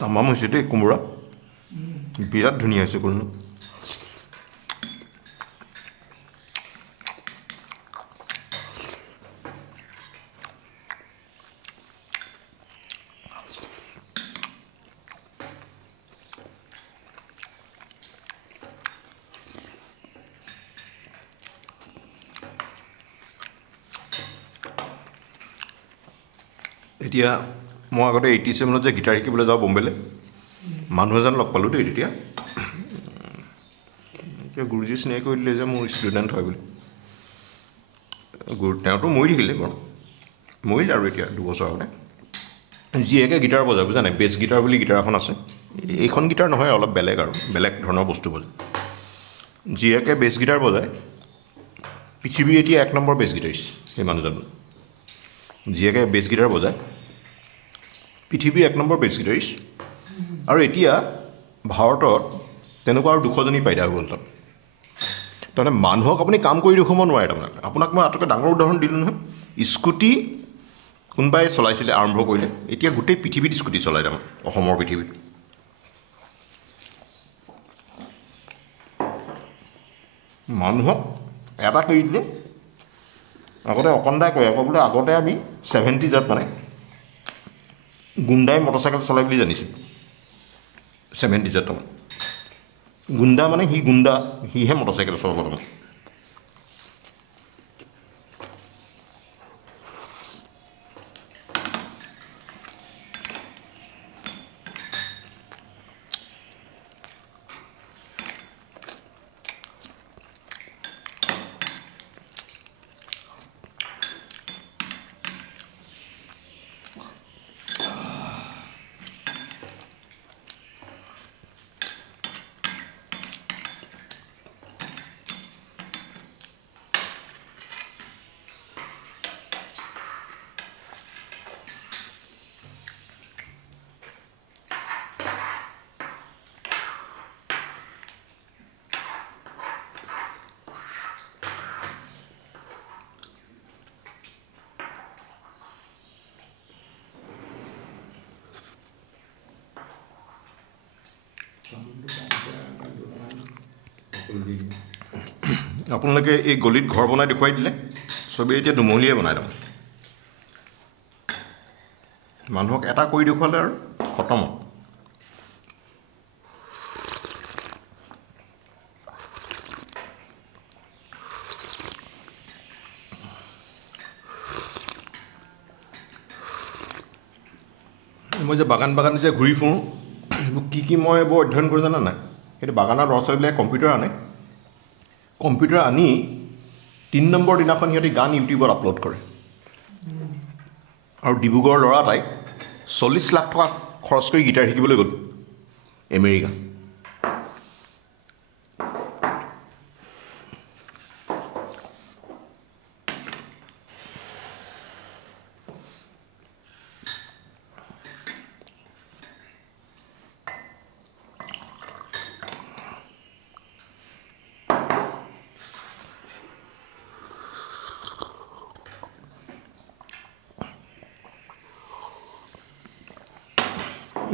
তামাম হৈছে দেই কোমোৰা বিৰাট ধুনীয়া হৈছে কোনো এতিয়া মই আগতে 87 যে গিটাৰ শিকিবলৈ যাওঁ বম্বেলৈ মানুহ এজন লগ পালোঁ দেই তেতিয়া গুৰুজী চিনাকি কৰি দিলে যে মোৰ ষ্টুডেণ্ট হয় বুলি তেওঁতো মৰি থাকিলে বাৰু মৰিলে আৰু এতিয়া 2 বছৰ আগতে জীয়েকে গিটাৰ বজায় বুজা নাই বেছ গিটাৰ বুলি গিটাৰ এখন আছে এইখন গিটাৰ নহয় অলপ বেলেগ আৰু বেলেগ ধৰণৰ বস্তু বজায় জীয়েকে বেছ গিটাৰ বজায় পৃথিৱীৰ এতিয়া 1 নম্বৰ বেছ গিটাৰিষ্ট সেই মানুহজন জীয়েকে বেছ গিটাৰ বজায় পৃথিৱীৰ 1 নম্বৰ বেছ গিটাৰিষ্ট আৰু এতিয়া ভাৰতত তেনেকুৱা আৰু 200 জনী পাইদা হৈ গ'ল তাৰমানে মানুহক আপুনি কাম কৰি দেখুৱাব নোৱাৰে তাৰমানে আপোনাক মই আটাইতকৈ ডাঙৰ উদাহৰণ দিলোঁ নহয় স্কুটি কোনোবাই চলাইছিলে আৰম্ভ কৰিলে এতিয়া গোটেই পৃথিৱীত স্কুটি চলাই তাৰমানে অসমৰ পৃথিৱীত মানুহক এটা কৰি দিলে আগতে অকণদাই কয় আকৌ বোলে আগতে আমি 70s মানে গুণ্ডাই মটৰচাইকেল চলাই বুলি জানিছিলোঁ 70s গুণ্ডা মানে সি গুণ্ডা সিহে মটৰচাইকেল চলাব তাৰমানে আপোনালোকে এই গলিত ঘৰ বনাই দেখুৱাই দিলে চবেই এতিয়া দুমহলীয়ে বনাই তাৰমানে মানুহক এটা কৰি দেখুৱালে আৰু খতম মই যে বাগান যে ঘূৰি ফুৰোঁ কি মই এইবোৰ অধ্যয়ন কৰোঁ জানা নাই সেইটো বাগানৰ ল'ৰা ছোৱালীবিলাকে কম্পিউটাৰ আনে কম্পিউটাৰ আনি 3 নম্বৰ দিনাখন সিহঁতি গান ইউটিউবত আপলোড কৰে আৰু ডিব্ৰুগড়ৰ ল'ৰা এটাই 40 লাখ টকা খৰচ কৰি গিটাৰ শিকিবলৈ গ'ল আমেৰিকা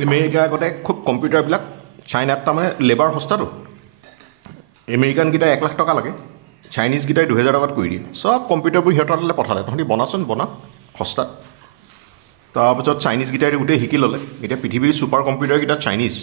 আমেৰিকাৰ আগতে খুব কম্পিউটাৰবিলাক চাইনাত তাৰমানে লেবাৰ সস্তাটো আমেৰিকান গিটাৰ 1 লাখ টকা লাগে চাইনিজ গিটাৰ 2000 টকাত কৰি দিয়ে চব কম্পিউটাৰবোৰ সিহঁতৰ তালৈ পঠালে তহঁতি বনাচোন বনা সস্তাত তাৰপিছত চাইনিজ গিটাৰটো গোটেই শিকি ল'লে এতিয়া পৃথিৱীৰ ছুপাৰ কম্পিউটাৰকেইটা চাইনিজ